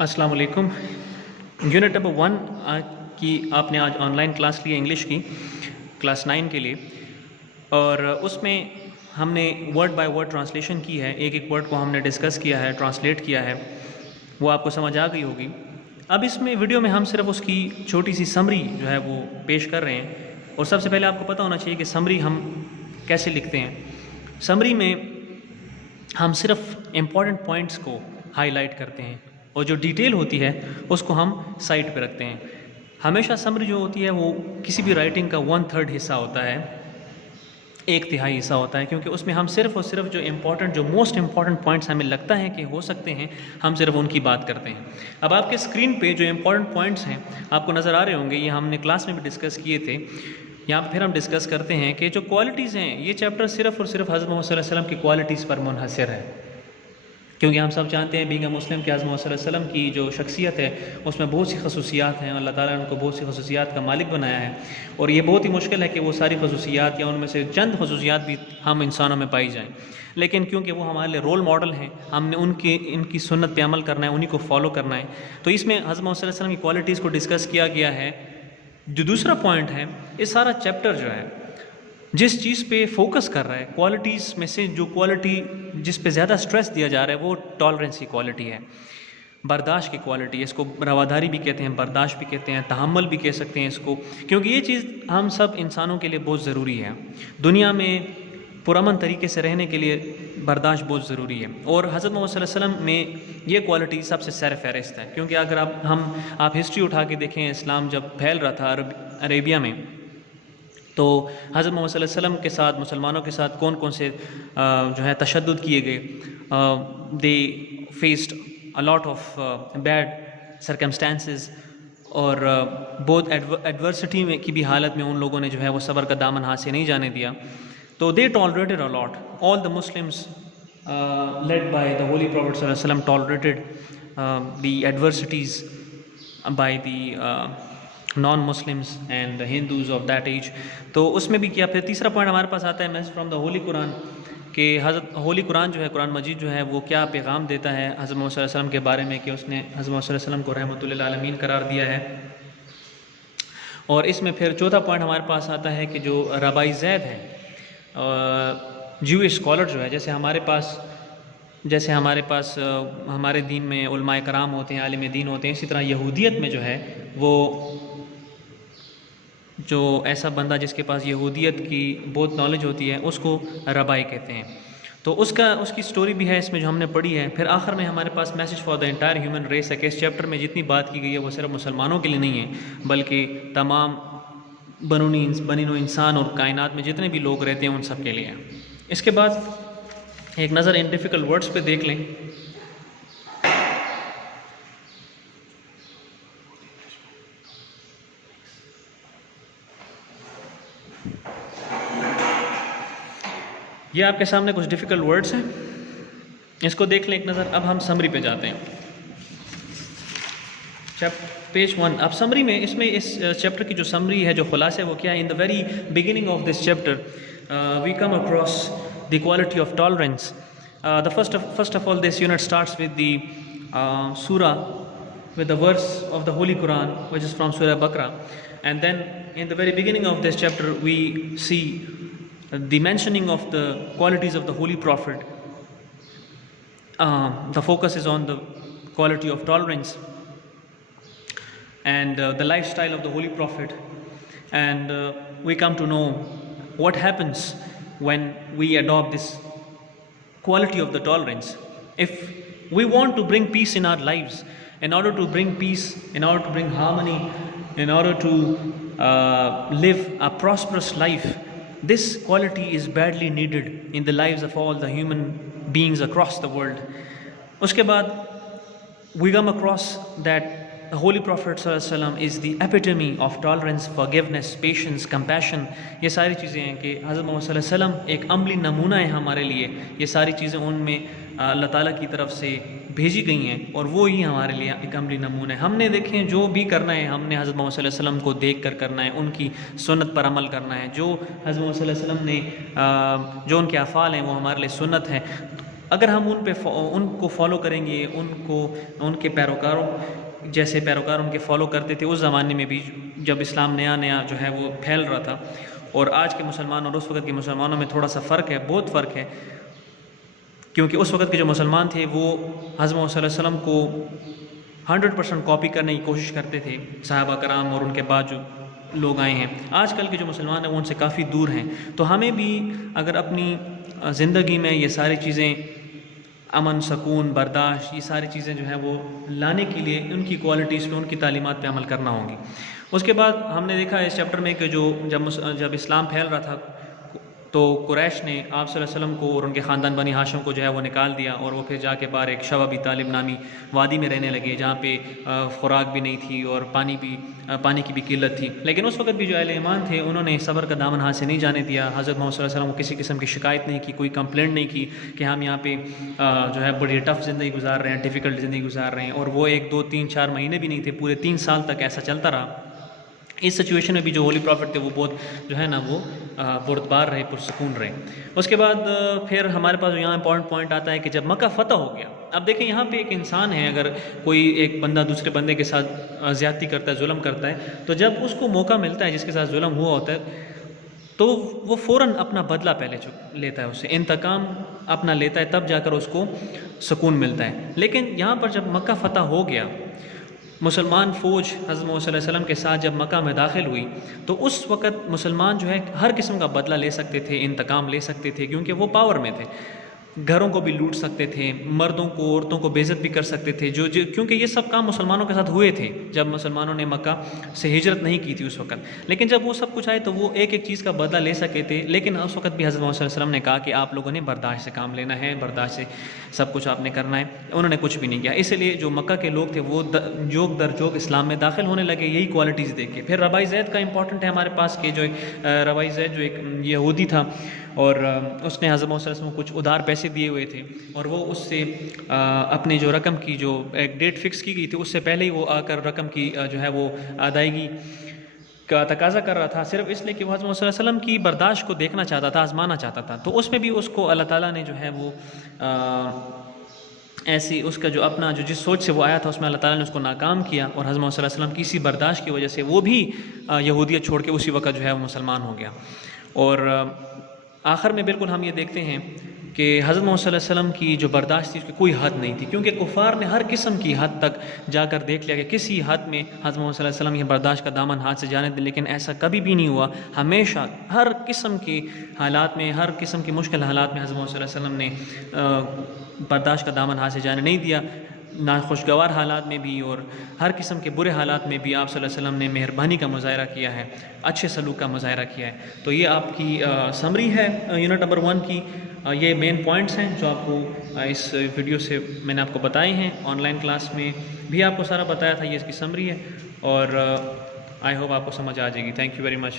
السلام علیکم۔ Unit number 1 کی آپ نے آج آن لائن کلاس لی ہے انگلش کی، کلاس 9 کے لیے، اور اس میں ہم نے ورڈ بائی ورڈ ٹرانسلیشن کی ہے۔ ایک ایک ورڈ کو ہم نے ڈسکس کیا ہے، ٹرانسلیٹ کیا ہے، وہ آپ کو سمجھ آ گئی ہوگی۔ اب اس میں ویڈیو میں ہم صرف اس کی چھوٹی سی سمری جو ہے وہ پیش کر رہے ہیں، اور سب سے پہلے آپ کو پتہ ہونا چاہیے کہ سمری ہم کیسے لکھتے ہیں۔ سمری میں ہم صرف امپورٹنٹ پوائنٹس کو ہائی لائٹ کرتے ہیں، اور جو ڈیٹیل ہوتی ہے اس کو ہم سائٹ پہ رکھتے ہیں۔ ہمیشہ سمری جو ہوتی ہے وہ کسی بھی رائٹنگ کا 1/3 حصہ ہوتا ہے، 1/3 حصہ ہوتا ہے، کیونکہ اس میں ہم صرف اور صرف جو موسٹ امپورٹنٹ پوائنٹس ہمیں لگتا ہے کہ ہو سکتے ہیں، ہم صرف ان کی بات کرتے ہیں۔ اب آپ کے اسکرین پہ جو امپورٹنٹ پوائنٹس ہیں آپ کو نظر آ رہے ہوں گے، یہ ہم نے کلاس میں بھی ڈسکس کیے تھے۔ یہاں پہ پھر ہم ڈسکس کرتے ہیں کہ جو کوالٹیز ہیں، یہ چیپٹر صرف اور صرف حضرت محمد صلی اللہ علیہ وسلم کی کوالٹیز پر منحصر ہے، کیونکہ ہم سب جانتے ہیں بینگ اے مسلم کہ حضرت محمد صلی اللہ علیہ وسلم کی جو شخصیت ہے اس میں بہت سی خصوصیات ہیں، اللہ تعالیٰ نے ان کو بہت سی خصوصیات کا مالک بنایا ہے، اور یہ بہت ہی مشکل ہے کہ وہ ساری خصوصیات یا ان میں سے چند خصوصیات بھی ہم انسانوں میں پائی جائیں، لیکن کیونکہ وہ ہمارے لیے رول ماڈل ہیں، ہم نے ان کی سنت پہ عمل کرنا ہے، انہی کو فالو کرنا ہے۔ تو اس میں حضرت محمد صلی اللہ علیہ وسلم کی کوالٹیز کو ڈسکس کیا گیا ہے۔ جو دوسرا پوائنٹ ہے، یہ سارا چیپٹر جو ہے جس چیز پہ فوکس کر رہا ہے، کوالٹیز میں سے جو کوالٹی جس پہ زیادہ سٹریس دیا جا رہا ہے وہ ٹالرنس کی کوالٹی ہے، برداشت کی کوالٹی ہے۔ اس کو رواداری بھی کہتے ہیں، برداشت بھی کہتے ہیں، تحمل بھی کہہ سکتے ہیں اس کو، کیونکہ یہ چیز ہم سب انسانوں کے لیے بہت ضروری ہے۔ دنیا میں پرامن طریقے سے رہنے کے لیے برداشت بہت ضروری ہے، اور حضرت محمد صلی اللہ علیہ وسلم میں یہ کوالٹی سب سے سر فہرست ہے، کیونکہ اگر آپ ہسٹری اٹھا کے دیکھیں، اسلام جب پھیل رہا تھا عربیہ میں، تو حضرت محمد صلی اللہ علیہ وسلم کے ساتھ، مسلمانوں کے ساتھ کون کون سے جو ہے تشدد کیے گئے۔ They faced a lot of bad circumstances, اور بہت ایڈورسٹی میں کی بھی حالت میں ان لوگوں نے جو ہے وہ صبر کا دامن ہاتھ سے نہیں جانے دیا۔ تو they tolerated a lot, all the Muslims led by the holy prophet صلی اللہ علیہ وسلم tolerated the adversities by the non Muslims and Hindus of that age. تو اس میں بھی کیا۔ پھر تیسرا پوائنٹ ہمارے پاس آتا ہے میسج فرام دا ہولی قرآن، کہ حضرت ہولی قرآن جو ہے، قرآن مجید جو ہے وہ کیا پیغام دیتا ہے حضرت محمد صلی اللہ علیہ وسلم کے بارے میں، کہ اس نے حضرت محمد صلی اللہ علیہ وسلم کو رحمۃ للعالمین قرار دیا ہے۔ اور اس میں پھر چوتھا پوائنٹ ہمارے پاس آتا ہے کہ جو ربائی زید ہے، جوئش اسکالر جو ہے، جیسے ہمارے پاس ہمارے دین میں علماء کرام ہوتے ہیں، عالم دین ہوتے ہیں، اسی طرح یہودیت میں جو ہے وہ جو ایسا بندہ جس کے پاس یہودیت کی بہت نالج ہوتی ہے اس کو ربائی کہتے ہیں۔ تو اس کی سٹوری بھی ہے اس میں جو ہم نے پڑھی ہے۔ پھر آخر میں ہمارے پاس message for the entire human race ہے، کہ اس چیپٹر میں جتنی بات کی گئی ہے وہ صرف مسلمانوں کے لیے نہیں ہے، بلکہ تمام بنی نوع انسان اور کائنات میں جتنے بھی لوگ رہتے ہیں ان سب کے لیے ہے۔ اس کے بعد ایک نظر ان ڈیفیکلٹ ورڈز پہ دیکھ لیں۔ یہ آپ کے سامنے کچھ ڈیفیکلٹ ورڈز ہیں، اس کو دیکھ لیں ایک نظر۔ اب ہم سمری پہ جاتے ہیں، پیج 1۔ اب سمری میں اس چیپٹر کی جو سمری ہے، جو خلاصہ ہے، وہ کیا ہے؟ In the very beginning of this chapter we come across the quality of tolerance. The first of all, this unit starts with the surah, with the verse of the Holy Quran, which is from Surah Baqarah. And then in the very beginning of this chapter, we see the mentioning of the qualities of the Holy Prophet. The focus is on the quality of tolerance and the lifestyle of the Holy Prophet. And we come to know what happens when we adopt this quality of the tolerance. If we want to bring peace in our lives, in order to bring peace, in order to bring harmony, in order to live a prosperous life, this quality is badly needed in the lives of all the human beings across the world. Uske baad we come across that the Holy Prophet صلی اللہ علیہ وسلم is the epitome of tolerance, forgiveness, patience, compassion. یہ ساری چیزیں ہیں کہ حضرت محمد صلی اللہ علیہ وسلم ایک عملی نمونہ ہے ہمارے لیے۔ یہ ساری چیزیں ان میں اللہ تعالیٰ کی طرف سے بھیجی گئی ہیں، اور وہ ہی ہمارے لیے ایک عملی نمونہ ہے۔ ہم نے دیکھیں جو بھی کرنا ہے، ہم نے حضرت محمد صلی اللہ علیہ وسلم کو دیکھ کر کرنا ہے، ان کی سنت پر عمل کرنا ہے۔ جو حضرت محمد صلی اللہ علیہ وسلم نے جو ان کے افعال ہیں وہ ہمارے لیے سنت ہے۔ اگر ہم ان کو فالو کریں گے، ان کے پیروکاروں جیسے پیروکار ان کے فالو کرتے تھے اس زمانے میں بھی جب اسلام نیا جو ہے وہ پھیل رہا تھا، اور آج کے مسلمان اور اس وقت کے مسلمانوں میں تھوڑا سا فرق ہے، بہت فرق ہے، کیونکہ اس وقت کے جو مسلمان تھے وہ حضرت محمد صلی اللہ علیہ وسلم کو 100% کاپی کرنے کی کوشش کرتے تھے، صحابہ کرام اور ان کے بعد جو لوگ آئے ہیں۔ آج کل کے جو مسلمان ہیں وہ ان سے کافی دور ہیں، تو ہمیں بھی اگر اپنی زندگی میں یہ ساری چیزیں، امن، سکون، برداشت، یہ ساری چیزیں جو ہیں وہ لانے کے لیے ان کی کوالٹیز پہ، ان کی تعلیمات پہ عمل کرنا ہوں گی۔ اس کے بعد ہم نے دیکھا اس چیپٹر میں کہ جب اسلام پھیل رہا تھا تو قریش نے آپ صلی اللہ علیہ وسلم کو اور ان کے خاندان بنی ہاشم کو جو ہے وہ نکال دیا، اور وہ پھر جا کے باہر ایک شب ابی طالب نامی وادی میں رہنے لگے، جہاں پہ خوراک بھی نہیں تھی اور پانی کی بھی قلت تھی۔ لیکن اس وقت بھی جو اہل ایمان تھے انہوں نے صبر کا دامن ہاتھ سے نہیں جانے دیا، حضرت محمد صلی اللہ علیہ وسلم کو کسی قسم کی شکایت نہیں کی، کوئی کمپلینٹ نہیں کی کہ ہم یہاں پہ جو ہے بڑی ٹف زندگی گزار رہے ہیں، ڈیفیکلٹ زندگی گزار رہے ہیں، اور وہ 1 2 3 4 مہینے بھی نہیں تھے، پورے 3 سال تک ایسا چلتا رہا۔ اس سچویشن میں بھی جو ہولی پرافٹ تھے وہ بہت جو ہے نا وہ بردبار رہے، پرسکون رہے۔ اس کے بعد پھر ہمارے پاس یہاں پوائنٹ آتا ہے کہ جب مکہ فتح ہو گیا، اب دیکھیں یہاں پہ ایک انسان ہے، اگر کوئی ایک بندہ دوسرے بندے کے ساتھ زیادتی کرتا ہے، ظلم کرتا ہے، تو جب اس کو موقع ملتا ہے جس کے ساتھ ظلم ہوا ہوتا ہے تو وہ فوراً اپنا بدلہ پہلے لیتا ہے، اسے انتقام اپنا لیتا ہے، تب جا کر اس کو سکون ملتا ہے۔ لیکن یہاں پر جب مکہ فتح ہو گیا، مسلمان فوج حضرت محمد صلی اللہ علیہ وسلم کے ساتھ جب مکہ میں داخل ہوئی، تو اس وقت مسلمان جو ہے ہر قسم کا بدلہ لے سکتے تھے، انتقام لے سکتے تھے، کیونکہ وہ پاور میں تھے، گھروں کو بھی لوٹ سکتے تھے، مردوں کو، عورتوں کو بے عزت بھی کر سکتے تھے، کیونکہ یہ سب کام مسلمانوں کے ساتھ ہوئے تھے جب مسلمانوں نے مکہ سے ہجرت نہیں کی تھی اس وقت۔ لیکن جب وہ سب کچھ آئے تو وہ ایک چیز کا بدلہ لے سکے تھے، لیکن اس وقت بھی حضرت محمد صلی اللہ علیہ وسلم نے کہا کہ آپ لوگوں نے برداشت سے کام لینا ہے، برداشت سے سب کچھ آپ نے کرنا ہے۔ انہوں نے کچھ بھی نہیں کیا، اس لیے جو مکہ کے لوگ تھے وہ جوک در جوک اسلام میں داخل ہونے لگے، یہی کوالٹیز دیکھ کے۔ پھر ربائی زید کا امپورٹنٹ ہے ہمارے پاس کہ جو ربائی زید جو ایک یہودی تھا، اور اس نے حضرت محمد صلی اللہ علیہ وسلم کو کچھ ادھار پیسے دیے ہوئے تھے، اور وہ اس سے اپنے جو رقم کی جو ایک ڈیٹ فکس کی گئی تھی اس سے پہلے ہی وہ آ کر رقم کی جو ہے وہ ادائیگی کا تقاضا کر رہا تھا، صرف اس لیے کہ وہ حضرت محمد صلی اللہ علیہ وسلم کی برداشت کو دیکھنا چاہتا تھا، آزمانا چاہتا تھا۔ تو اس میں بھی اس کو اللہ تعالیٰ نے جو ہے وہ ایسی اس کا جو اپنا جو جس سوچ سے وہ آیا تھا اس میں اللہ تعالیٰ نے اس کو ناکام کیا، اور حضرت محمد صلی اللہ علیہ وسلم کی اسی برداشت کی وجہ سے وہ بھی یہودیت چھوڑ کے اسی وقت جو ہے وہ مسلمان ہو گیا۔ اور آخر میں بالکل ہم یہ دیکھتے ہیں کہ حضرت محمد صلی اللہ علیہ وسلم کی جو برداشت تھی اس کی کوئی حد نہیں تھی، کیونکہ کفار نے ہر قسم کی حد تک جا کر دیکھ لیا کہ کسی حد میں حضرت محمد صلی اللہ علیہ وسلم یہ برداشت کا دامن ہاتھ سے جانے دے، لیکن ایسا کبھی بھی نہیں ہوا۔ ہمیشہ ہر قسم کے حالات میں، ہر قسم کے مشکل حالات میں حضرت محمد صلی اللہ علیہ وسلم نے برداشت کا دامن ہاتھ سے جانے نہیں دیا، ناخوشگوار حالات میں بھی اور ہر قسم کے برے حالات میں بھی آپ صلی اللہ علیہ وسلم نے مہربانی کا مظاہرہ کیا ہے، اچھے سلوک کا مظاہرہ کیا ہے۔ تو یہ آپ کی سمری ہے یونٹ نمبر 1 کی، یہ مین پوائنٹس ہیں جو آپ کو اس ویڈیو سے میں نے آپ کو بتائے ہیں۔ آن لائن کلاس میں بھی آپ کو سارا بتایا تھا، یہ اس کی سمری ہے، اور آئی ہوپ آپ کو سمجھ آ جائے گی۔ Thank you very much.